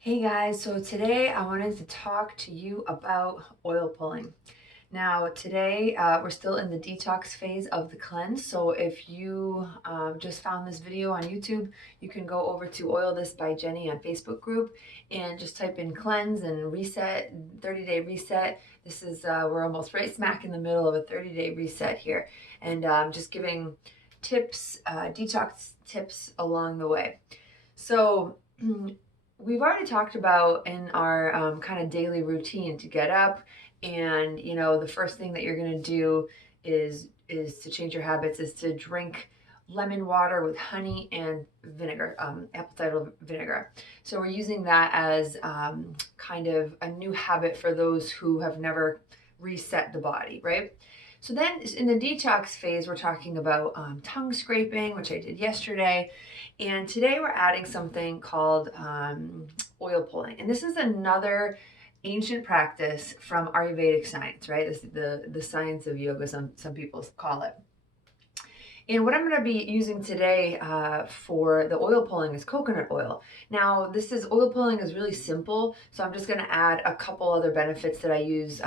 Hey guys, so today I wanted to talk to you about oil pulling. Now, today we're still in the detox phase of the cleanse. So if you just found this video on YouTube, you can go over to Oil This by Jenny on Facebook group and just type in cleanse and reset, 30-day reset. This is, we're almost right smack in the middle of a 30-day reset here. And just giving tips, detox tips along the way. So we've already talked about in our kind of daily routine to get up and the first thing that you're going to do is to change your habits is to drink lemon water with honey and vinegar, apple cider vinegar. So we're using that as kind of a new habit for those who have never reset the body, right? So then in the detox phase, we're talking about tongue scraping, which I did yesterday. And today we're adding something called oil pulling. And this is another ancient practice from Ayurvedic science, right? This is the science of yoga, some people call it. And what I'm going to be using today for the oil pulling is coconut oil. Now, oil pulling is really simple, so I'm just going to add a couple other benefits that I use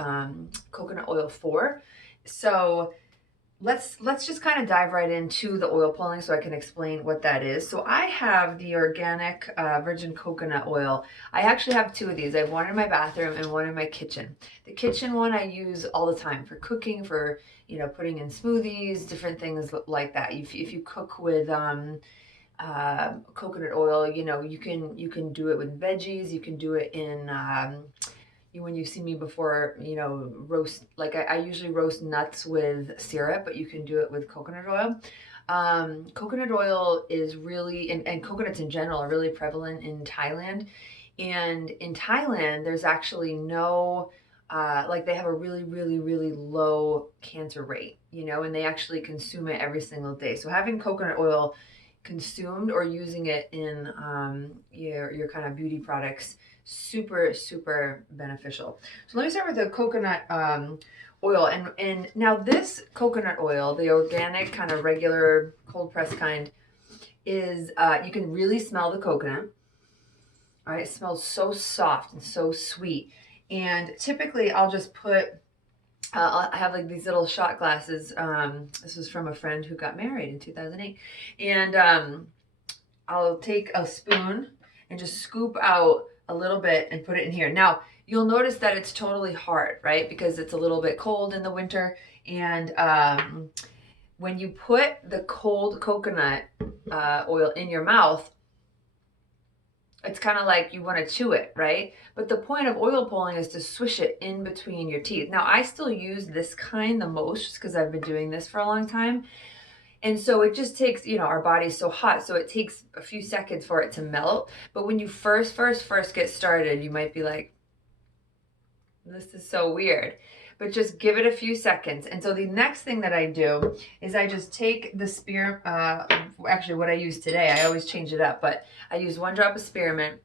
coconut oil for. So let's just kind of dive right into the oil pulling so I can explain what that is. So I have the organic virgin coconut oil. I actually have two of these. I have one in my bathroom and one in my kitchen. The kitchen one I use all the time for cooking, for putting in smoothies, different things like that. If you cook with coconut oil, you can do it with veggies. You can do it in when you see me before, roast, like I usually roast nuts with syrup, but you can do it with coconut oil. Coconut oil is really, and coconuts in general are really prevalent in Thailand. And in Thailand, there's actually no, like they have a really, really, really low cancer rate, and they actually consume it every single day. So having coconut oil consumed or using it in your kind of beauty products, super, super beneficial. So let me start with the coconut oil. And now this coconut oil, the organic kind of regular cold press kind, is you can really smell the coconut. All right, it smells so soft and so sweet. And typically I'll just put I have like these little shot glasses. This was from a friend who got married in 2008. And I'll take a spoon and just scoop out a little bit and put it in here. Now, you'll notice that it's totally hard, right? Because it's a little bit cold in the winter. And when you put the cold coconut oil in your mouth, it's kind of like you want to chew it, right? But the point of oil pulling is to swish it in between your teeth. Now, I still use this kind the most just because I've been doing this for a long time. And so it just takes, our body's so hot, so it takes a few seconds for it to melt. But when you first get started, you might be like, this is so weird. But just give it a few seconds. And so the next thing that I do is I just take the actually what I use today, I always change it up, but I use 1 drop of spearmint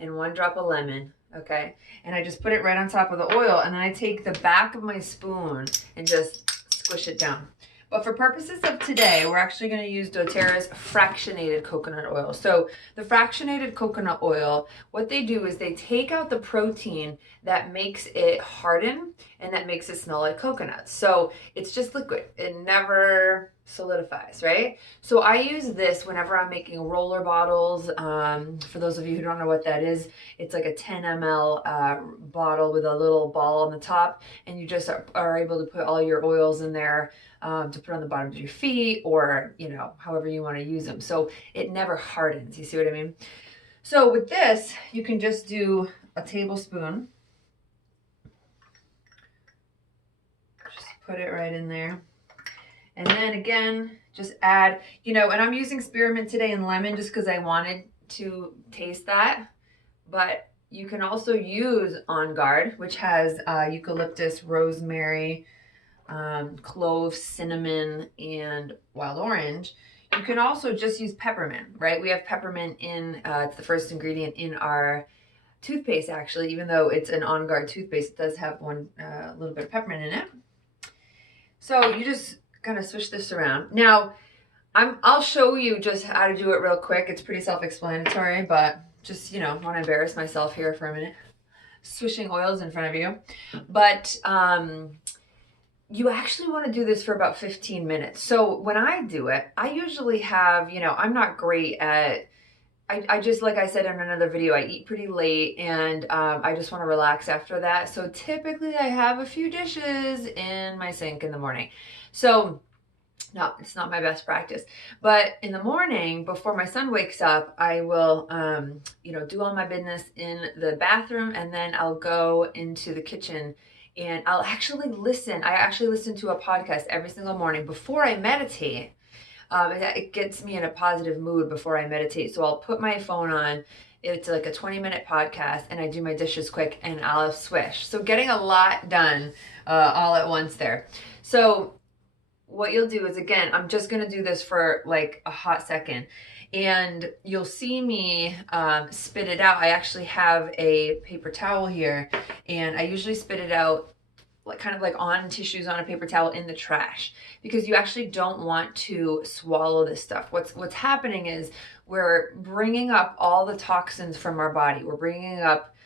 and 1 drop of lemon, okay? And I just put it right on top of the oil, and then I take the back of my spoon and just squish it down. But for purposes of today, we're actually going to use doTERRA's fractionated coconut oil. So the fractionated coconut oil, what they do is they take out the protein that makes it harden and that makes it smell like coconut. So it's just liquid. It never solidifies, right? So I use this whenever I'm making roller bottles. For those of you who don't know what that is, it's like a 10 ml bottle with a little ball on the top, and you just are able to put all your oils in there to put on the bottom of your feet, or however you want to use them. So it never hardens. You see what I mean? So with this, you can just do a tablespoon. Just put it right in there. And then again, just add, and I'm using spearmint today and lemon just because I wanted to taste that. But you can also use On Guard, which has eucalyptus, rosemary, cloves, cinnamon, and wild orange. You can also just use peppermint, right? We have peppermint in, it's the first ingredient in our toothpaste, actually. Even though it's an On Guard toothpaste, it does have one little bit of peppermint in it. So you just kind of swish this around. Now, I'll show you just how to do it real quick. It's pretty self-explanatory, but just, you know, want to embarrass myself here for a minute. Swishing oils in front of you. But you actually want to do this for about 15 minutes. So when I do it, I usually have, you know, I'm not great at, I just, like I said in another video, I eat pretty late and I just want to relax after that. So typically I have a few dishes in my sink in the morning. So no, it's not my best practice. But in the morning, before my son wakes up, I will, you know, do all my business in the bathroom, and then I'll go into the kitchen and I'll actually listen. I actually listen to a podcast every single morning before I meditate. It gets me in a positive mood before I meditate. So I'll put my phone on. It's like a 20-minute podcast, and I do my dishes quick, and I'll swish. So getting a lot done all at once there. So what you'll do is, again, I'm just going to do this for like a hot second, and you'll see me spit it out. I actually have a paper towel here, and I usually spit it out like kind of like on tissues on a paper towel in the trash, because you actually don't want to swallow this stuff. What's happening is we're bringing up all the toxins from our body. We're bringing up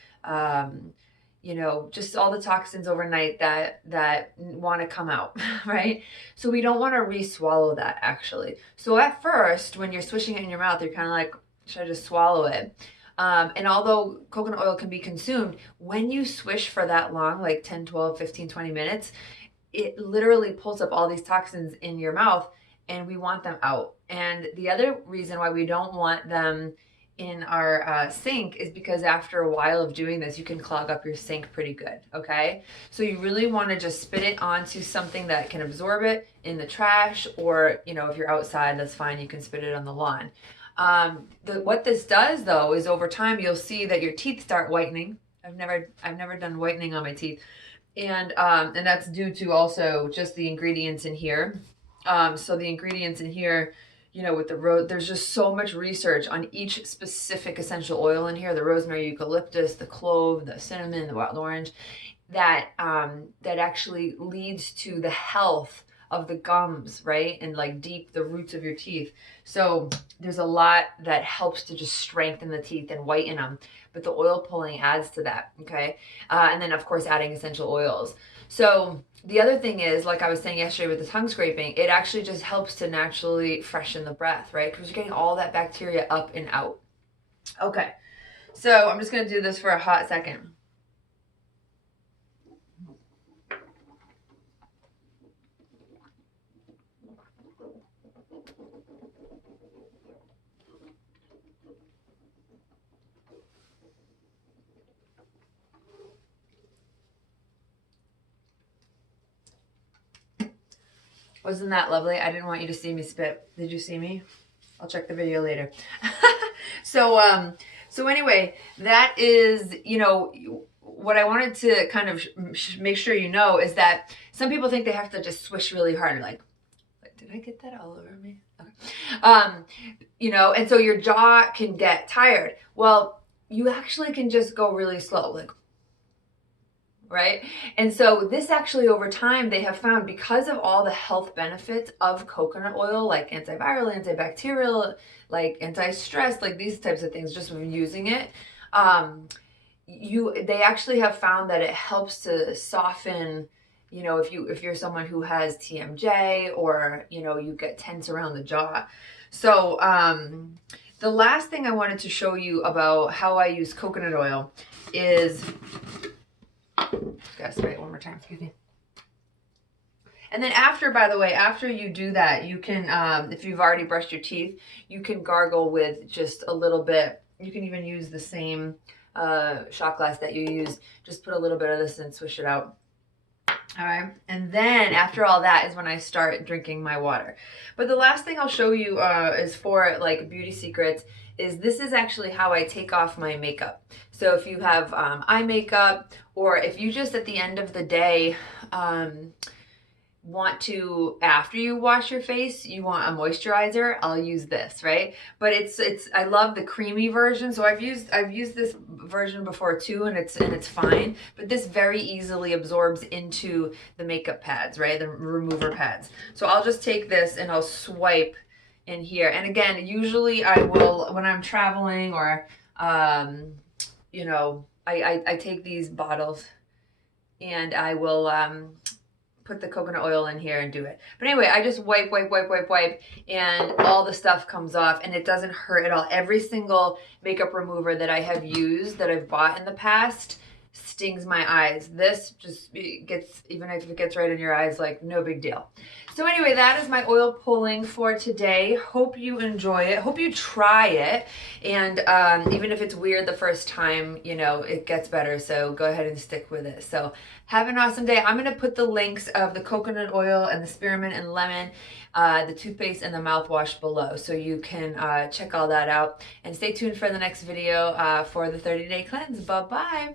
you know, just all the toxins overnight that want to come out, right? So we don't want to re-swallow that, actually. So at first, when you're swishing it in your mouth, you're kind of like, should I just swallow it? And although coconut oil can be consumed, when you swish for that long, like 10, 12, 15, 20 minutes, it literally pulls up all these toxins in your mouth, and we want them out. And the other reason why we don't want them in our sink is because after a while of doing this, you can clog up your sink pretty good, okay? So you really want to just spit it onto something that can absorb it in the trash, or, you know, if you're outside, that's fine, you can spit it on the lawn. What this does, though, is over time you'll see that your teeth start whitening. I've never done whitening on my teeth, and that's due to also just the ingredients in here. So the ingredients in here, you know, with the there's just so much research on each specific essential oil in here: the rosemary, eucalyptus, the clove, the cinnamon, the wild orange, that that actually leads to the health of the gums, right? And like deep the roots of your teeth. So there's a lot that helps to just strengthen the teeth and whiten them, but the oil pulling adds to that, okay? And then of course adding essential oils. So the other thing is, like I was saying yesterday with the tongue scraping, it actually just helps to naturally freshen the breath, right? Because you're getting all that bacteria up and out. Okay, so I'm just gonna do this for a hot second. Wasn't that lovely? I didn't want you to see me spit. Did you see me? I'll check the video later. So anyway, that is, you know, what I wanted to kind of make sure you know is that some people think they have to just swish really hard. Like, did I get that all over me? Okay. You know, and so your jaw can get tired. Well, you actually can just go really slow, like, right? And so this actually, over time, they have found, because of all the health benefits of coconut oil, like antiviral, antibacterial, like anti-stress, like these types of things, just from using it, they actually have found that it helps to soften, you know, if you're someone who has TMJ, or, you know, you get tense around the jaw. So the last thing I wanted to show you about how I use coconut oil is, gotta spray it one more time, excuse me. And then after, by the way, after you do that, you can, if you've already brushed your teeth, you can gargle with just a little bit. You can even use the same shot glass that you use. Just put a little bit of this and swish it out. All right, and then after all that is when I start drinking my water. But the last thing I'll show you is for like beauty secrets, is this is actually how I take off my makeup. So if you have eye makeup, or if you just at the end of the day want to, after you wash your face, you want a moisturizer, I'll use this, right? But it's I love the creamy version. So I've used this version before too, and it's fine, but this very easily absorbs into the makeup pads, right? The remover pads. So I'll just take this and I'll swipe in here. And again, usually I will, when I'm traveling or You know, I take these bottles and I will put the coconut oil in here and do it. But anyway, I just wipe, and all the stuff comes off and it doesn't hurt at all. Every single makeup remover that I have used, that I've bought in the past, stings my eyes. This just gets, even if it gets right in your eyes, like no big deal. So anyway, that is my oil pulling for today. Hope you enjoy it. Hope you try it. And even if it's weird the first time, you know, it gets better. So go ahead and stick with it. So have an awesome day. I'm going to put the links of the coconut oil and the spearmint and lemon, the toothpaste and the mouthwash below. So you can check all that out. And stay tuned for the next video for the 30-day cleanse. Bye-bye.